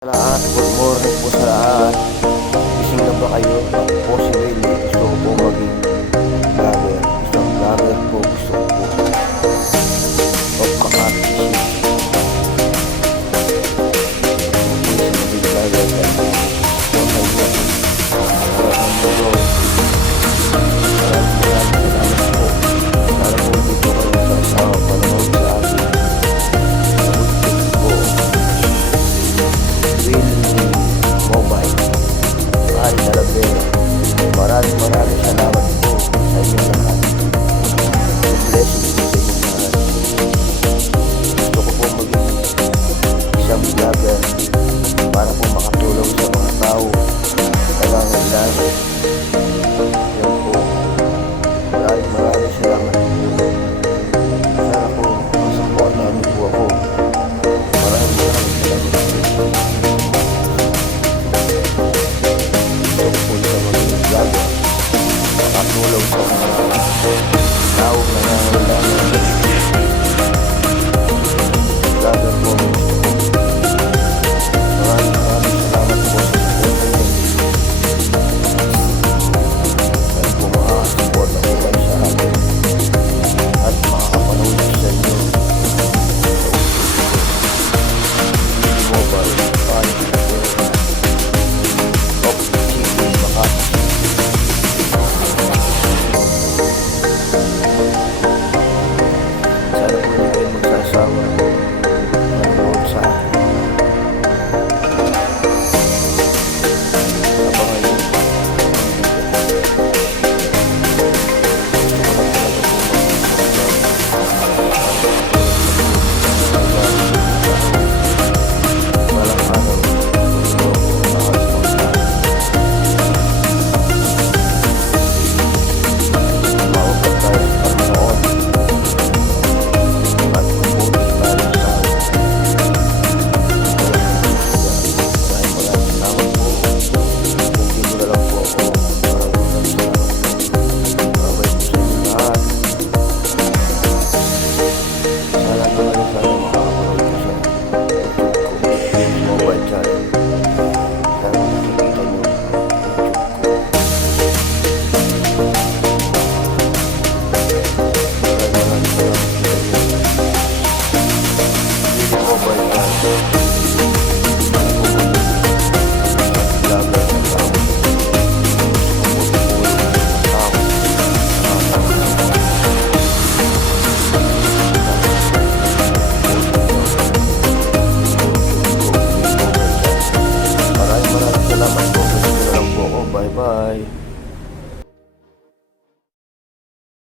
Lahat, good morning po sa lahat. Gising na ba kayo? Ako po si Willie. Gusto ko po maging vlogger. Isang vlogger po. Gusto ko po top Makati City. Isang maging vlogger dahil po kayo para ang mundo. Maraming salamat po. Sana po dito kayo sa asawa panonood sa akin. Nabuntik po. Willie Mobile Mahal na Rabero. Maraming salamat po sa inyong lahat. Blessings po sa inyong lahat. Gusto ko po maging isang vlogger para po makatulong sa mga tao nangangailangan. Yan po. Maraming salamat po. Sana po masupport namin po ako. Maraming salamat po. Makatulong sa mga taong nangangailangan. Vlogger po. Maraming salamat po sa support niyo. Dahil po makakasupport na po kayo sa akin at makakapanood sa inyo sa mobile file of City Makati. Sana po hindi kayo magsasawa manonood sa akin. Abangan nyo. Gusto ko lang talaga po walang araw. Gusto ko nakaspontan. Maupat tayo sa panonood. At pupunta tayo sa maraming salamat po. Kung dito na lang po ako, maraming salamat po. Mabait po sa inyo lahat. Sana naman makakapanood ko sa YouTube ko, mobile channel. Sana nakikita nyo ang YouTube ko. Maraming salamat sa inyo. Willie Mobile channel. Maraming salamat po. Gusto na lang po ako. Bye bye.